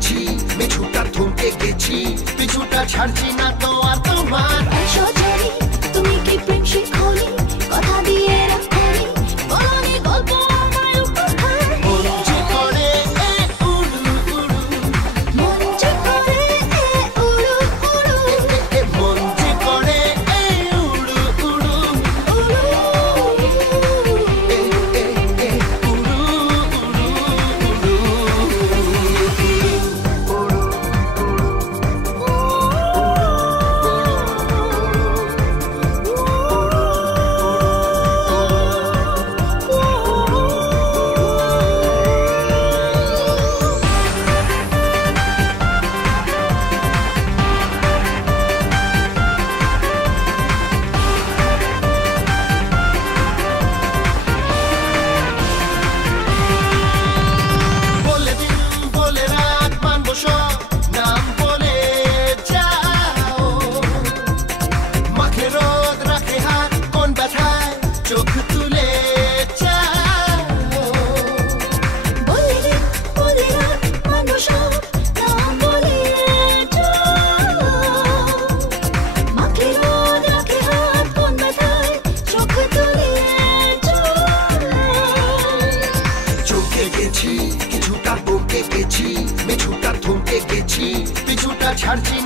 গেছি, মিঠুটা থমকে গেছি, পিছুটা ছাড়ছি না তো আর তোমার। সজনী তুমি কি প্রেম শিখোনি, কথা দিয়ে রাখোনি, বলোনি গল্প আমার উপহার। মন যে করে এ উড়ু উড়ু, মন যে করে এ উড়ু উড়ু, মন যে করে এ উড়ু উড়ু, উড়ু এ এ এ উড়ু উড়ু বলে দিন বলে রাত মানবো সব, নাম বলে যাও। মাখে রোদ রাখে হাত কোন ব্যথায়, চোখ তুলে যাও। বলে দিন বলে রাত মানব সব, নাম বলে যাও। মাকে রোদ রাখে হাত কোন ব্যথায়, চোখ তুলে যাও। চমকে গেছি, কিছুটা বকে গেছি, মিঠুটা থমকে গেছি, পিছুটা ছাড়ছি